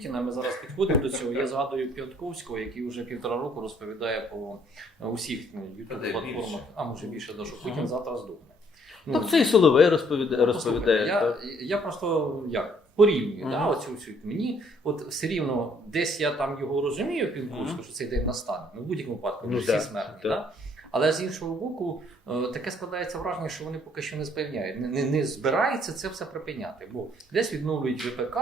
Путіна. Ми зараз підходимо до цього. Я згадую П'ятковського, який вже півтора року розповідає по усіх ну, де платформах, а може більше, да, що Путін завтра здохне. Ну, Так це і Соловей розповідає. Ну, розповідає так. Я, я просто як порівнюю Мгм. да, оцю всю. Мені от все рівно десь я там його розумію, Пінкурську, Мгм. що цей день настане. Ну, в будь-якому випадку, Ну, всі да, смертні. да. Да? Але з іншого боку, е, таке складається враження, що вони поки що не спевняють. Не, не, збираються це все припиняти. Бо десь відновлюють ВПК,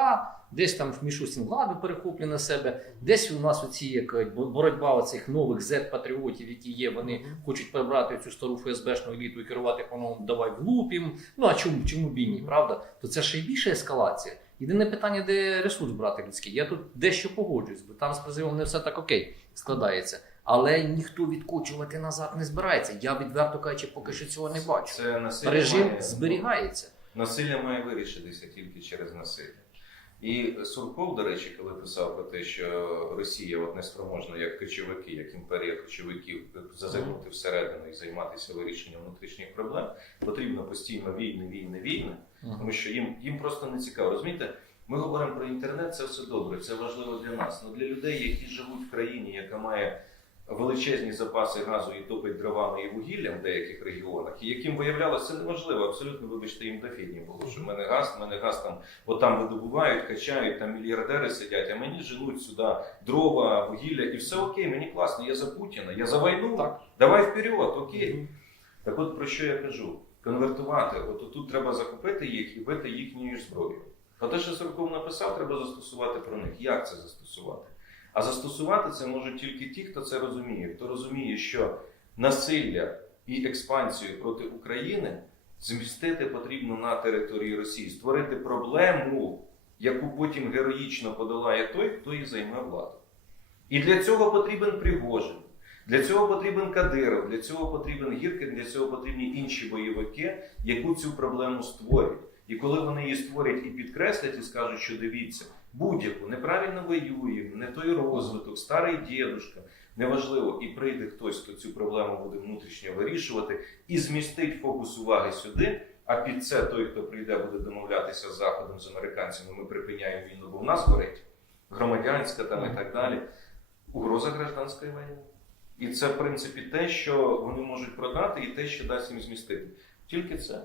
десь там в Мішустін владу перехоплює на себе, десь у нас оці як боротьба оцих нових Z-патріотів, які є, вони хочуть прибрати цю стару ФСБшну еліту і керувати по-новому, давай влупім. Ну а чому, чому б і ні, правда? То це ще й більша ескалація. Єдине питання, де ресурс брати людський. Я тут дещо погоджуюсь, бо там з призивом не все так окей складається. Але ніхто відкочувати назад не збирається. Я відверто кажучи, поки що цього не бачу. Це насилля Режим має- зберігається. Насилля має вирішитися тільки через насилля. І Сурков, до речі, коли писав про те, що Росія от неспроможна як кочовики, як імперія кочовиків зазирнути всередину і займатися вирішенням внутрішніх проблем, потрібно постійно війни, війни, війни, тому що їм, їм просто не цікаво. Розумієте, ми говоримо про інтернет, це все добре, це важливо для нас. Але для людей, які живуть в країні, яка має величезні запаси газу і топить дровами і вугіллям в деяких регіонах, і яким виявлялося неможливо, абсолютно, вибачте, їм дофігні було, що в мене газ, в мене газ там, от там видобувають, качають, там мільярдери сидять, а мені женуть сюди дрова, вугілля, і все окей, мені класно, я за Путіна, я за війну, Так. давай вперед, окей. Так от про що я кажу? Конвертувати, от тут треба захопити їх і бити їхньою зброєю. А те, що Сурков написав, треба застосувати про них. Як це застосувати? А застосувати це можуть тільки ті, хто це розуміє, хто розуміє, що насилля і експансію проти України змістити потрібно на території Росії, створити проблему, яку потім героїчно подолає той, хто її займе владу. І для цього потрібен Пригожин. Для цього потрібен Кадиров, для цього потрібен Гіркін, для цього потрібні інші бойовики, яку цю проблему створять. І коли вони її створять і підкреслять, і скажуть, що дивіться, будь-яку неправильно воюємо, не той розвиток, старий дідушка, неважливо, і прийде хтось, хто цю проблему буде внутрішньо вирішувати, і змістить фокус уваги сюди. А під це той, хто прийде, буде домовлятися з Заходом, з американцями, ми припиняємо війну, бо в нас горить громадянська там і так далі. Угроза гражданської війни. І це, в принципі, те, що вони можуть продати, і те, що дасть їм змістити. Тільки це.